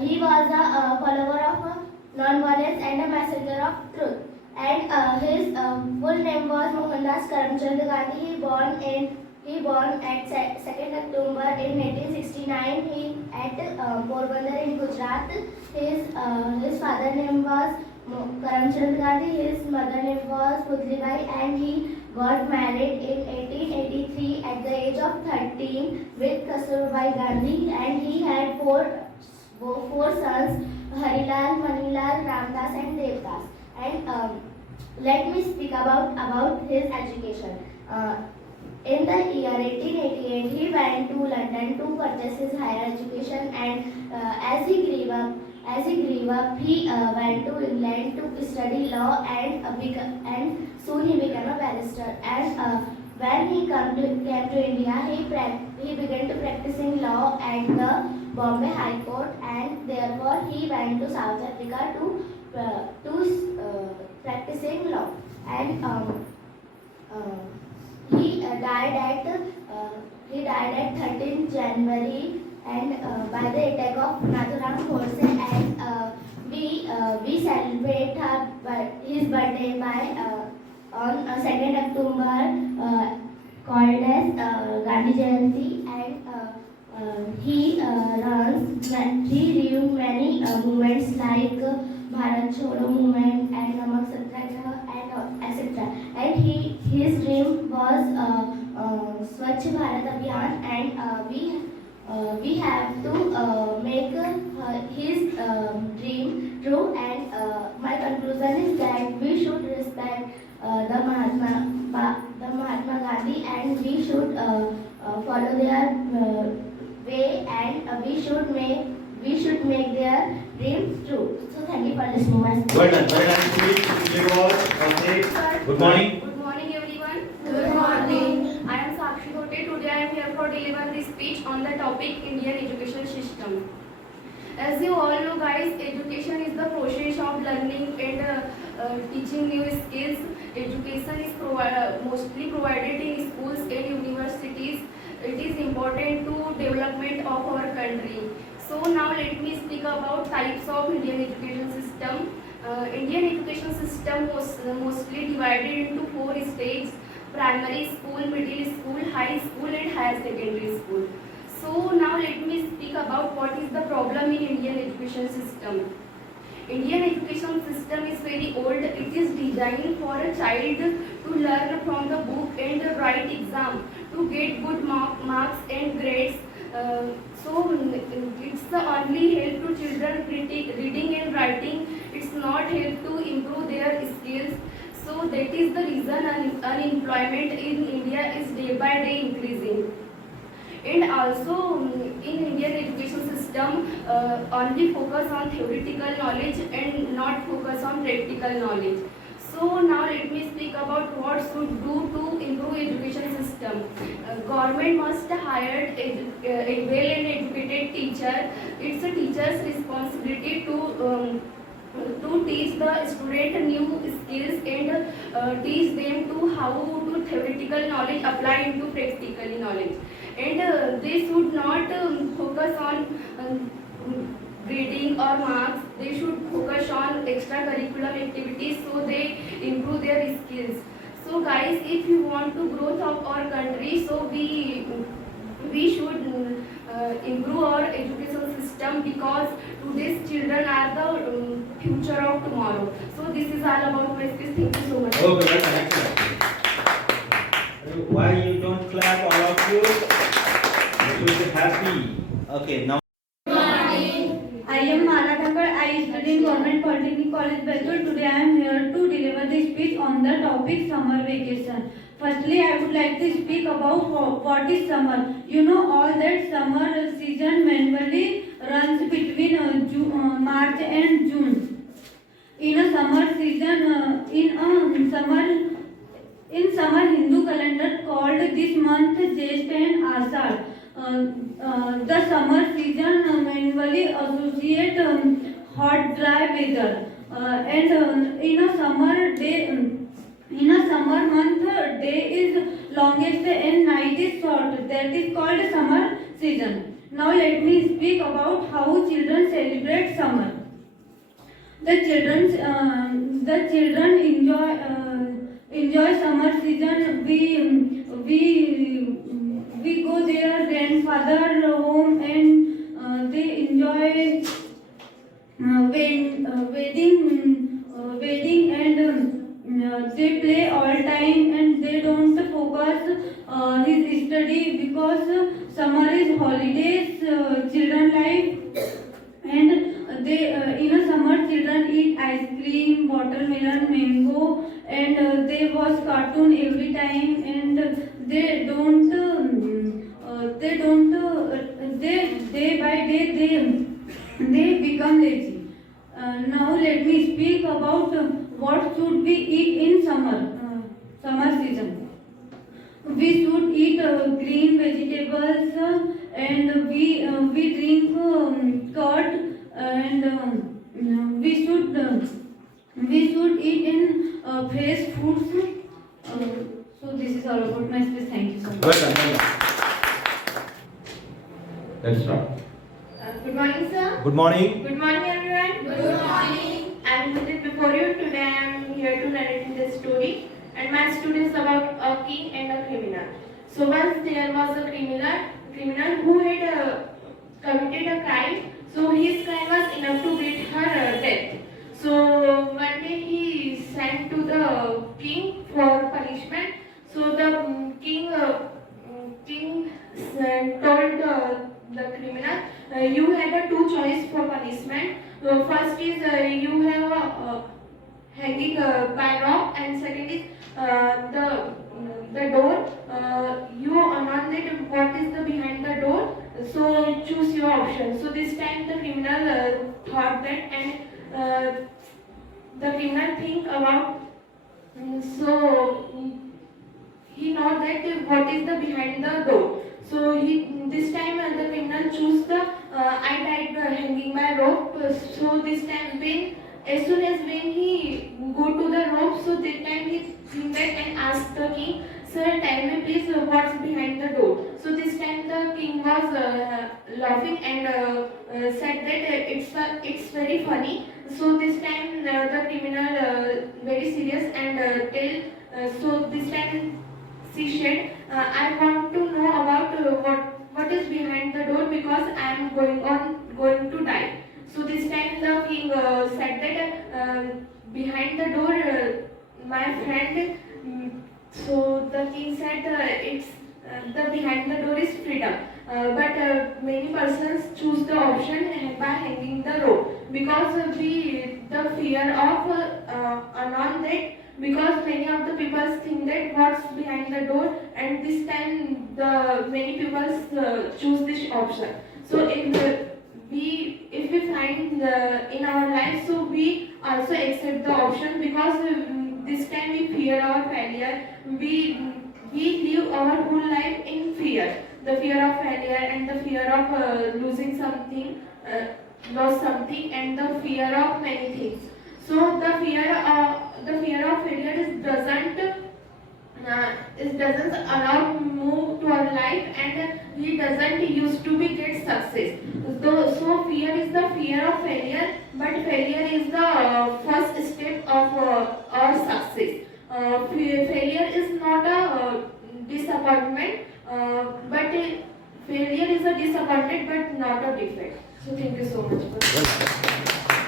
he was a follower of non-violence and a messenger of truth. And his full name was Mohandas Karamchand Gandhi. He born at 2nd October in 1869. He at Porbandar in Gujarat. His father name was Karamchand Gandhi. His mother name was Putlibai, and he got married in 1883 at the age of 13 with Kasturbai Gandhi, and he had four sons, Harilal, Manilal, Ramdas and Devdas. And let me speak about his education. In the year 1888, he went to London to purchase his higher education, and as he grew up, he went to England to study law, and soon he became a barrister. And when he came to India, he began to practicing law at the Bombay High Court, and therefore he went to South Africa to practicing law. And he died at 13th January, and by the attack of Nathuram Godse. And we celebrate his birthday by on 2nd October, called as Gandhi Jayanti. And he ruined many movements like Bharat Chhoro movement and Namak Satyagraha and etc. And his dream was Swachh Bharat Abhiyan, and we have to make his dream true. And my conclusion is that we should respect the Mahatma Gandhi, and we should follow their way, and we should make their dreams true. So thank you for listening my speech. Well done, well done. Okay. Good morning. Good morning, everyone. Good morning. I am Sakshi Hote. Today I am here for deliver this speech on the topic Indian education system. As you all know, guys, education is the process of learning and teaching new skills. Education is mostly provided in schools and universities. It is important to development of our country. So now let me speak about types of Indian education system. Indian education system was mostly divided into 4 stages: primary school, middle school, high school and higher secondary school. So now let me speak about what is the problem in Indian education system. Indian education system is very old. It is designed for a child to learn from the book and write exam to get good marks and grades. So it's the only help to children reading and writing. It's not help to improve their skills. So that is the reason unemployment in India is day by day increasing. And also in Indian education system only focus on theoretical knowledge and not focus on practical knowledge. So now let me speak about what should do to improve education system. Government must hire a well and educated teacher. It's a teacher's responsibility to teach the student new skills and teach them to how to theoretical knowledge apply into practical knowledge. And they should not focus on grading or marks. They should focus on extracurricular activities so they improve their skills. So guys, if you want to growth of our country, so we should improve our education system, because today's children are the future of tomorrow. So this is all about my speech. Thank you so much. Okay, well done. Excellent. Why you don't clap, all of you? You should be happy. Okay, now. I am Mala Thakkar. I study in Government Polytechnic College, Batul. Today I am here to deliver the speech on the topic summer vacation. Firstly, I would like to speak about what is summer. You know all that summer season manually runs between March and June. In a summer season, in summer Hindu calendar called this month Jyeshtha and Ashadh. The summer season manually associate hot dry weather, and in a summer day, in a summer month day is longest and night is short. That is called summer season. Now let me speak about how children celebrate The children enjoy summer season. We go their grandfather home and they enjoy wedding and they play all time and they don't focus his study because summer is holidays, children life. And they in a summer children eat ice cream, watermelon, mango, and they watch cartoon every time, and they don't they day by day they become lazy. Now let me speak about what should we eat in summer season. We should eat green vegetables and we drink curd, and we should eat in fresh foods. So this is all about my speech. Thank you so much. Well done, well done. Let's start. Good morning, sir. Good morning. Good morning, everyone. Good morning. I am seated before you. Today I am here to narrate this story. And my story is about a king and a criminal. So once there was a criminal who had committed a crime. So his crime was enough to get her death. So one day he sent to the king for punishment. So the king told the criminal, you had two choice for punishment. First is you have hanging by rope, and second is the door. You unknown that what is the behind the door. So choose your option. So this time the criminal thought that, and the criminal think about. So he know that what is the behind the door. So this time the criminal choose the I died hanging by rope. So this time as soon as when he go to the rope, so this time he think back and ask the king, sir, tell me please what's behind the door. So this time the king was laughing and said that it's very funny. So this time the criminal very serious and tell. So this time she said, I want to know about what is behind the door because I am going to die. So this time the king said that behind the door, my friend. So the king said it's the behind the door is freedom. But many persons choose the option by hanging the rope because the fear of unknown that. Because many of the people think that what's behind the door, and this time the many people choose this option. So if we find in our life, so we also accept the option because this time we fear our failure. We live our whole life in fear, the fear of failure and the fear of losing something, lost something, and the fear of many things. So the fear of failure doesn't allow move to our life, and he doesn't used to be get success. So fear is the fear of failure, but failure is the first step of our success. Failure is not a disappointment, but failure is a disappointment, but not a defeat. So thank you so much. Well done.